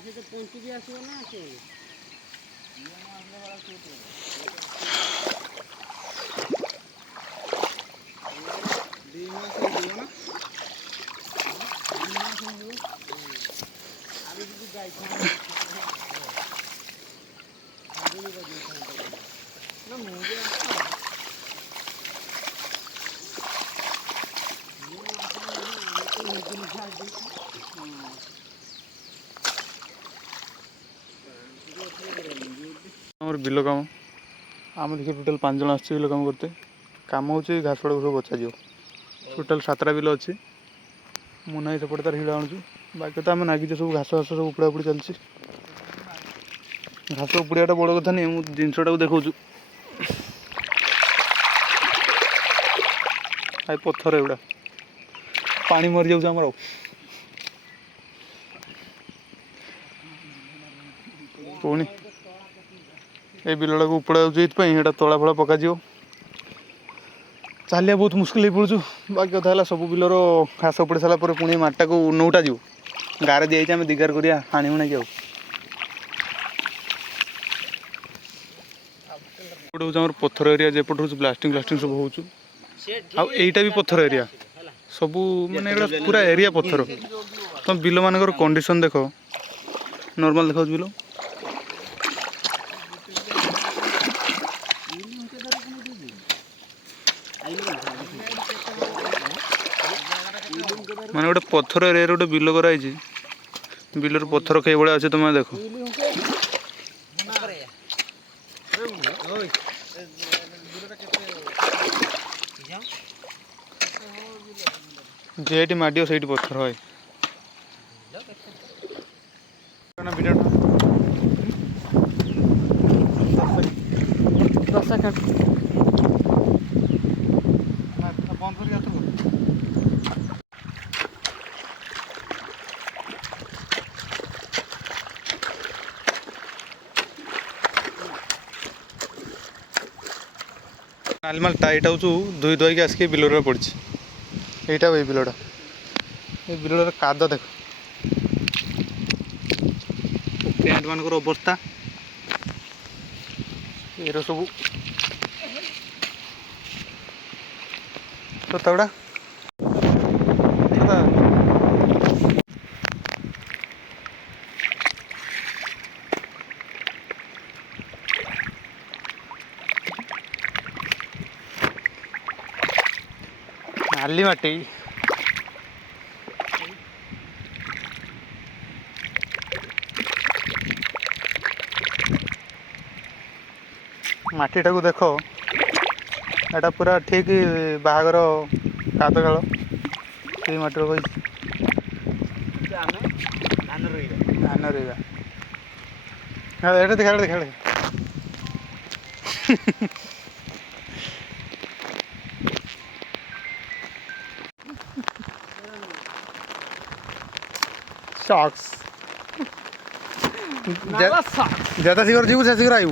तो पंची भी आसो ना आसो बिल कम आम देखिए टोटाल 5 जन आस बिल कम करते कम हो घास गुड़ा सब बचा जाओ टोटाल 7टा बिल अच्छी मुना सेपटे तार हिड़ा आणुचु बाकी तो आम नागिचे सब घास घास सब उपड़ा उपड़ी चलती घास उपड़ाटा बड़ कथा नहीं मुझे जिनटा देखा पत्थर एगुड़ा पानी मरी जामर पुणी ये बिलटा को उपड़ा जाऊँ तला फला पक चलिए बहुत मुस्किल हो पड़ू बाकी कथा है सब बिलर घास उपड़ी सारा पुणी माटा को नौटा जीव गारे दिखाई आम दिगार करिया हाणी हुणा जाऊ हूँ पत्थर एरिया जेपट हूँ ब्लास्टिंग ब्लास्टिंग सब हो आईटा भी पत्थर एरिया सब माने पूरा एरिया पत्थर तुम बिल मान कंडीशन देख नॉर्मल देखा बिल माने गोटे पत्थर एरिया गोटे बिल कराई बिलर पत्थर कई भाया अच्छे तुम देख जेटी माडियो से पत्थर है नालमाल टाइट हो धोई धोई आसिक बिलर पड़ी यहीटा ये बिलटा ये बिलर काद देख पेंट मान अवस्था ये सब गुड़ा नाली माटी माटीटा को देख एटा पूरा ठीक बाहागर काद काल से माटी धान रोइबा देखा देखा सॉक्स ज्यादा शीघ्र जीव से शीघ्र आयु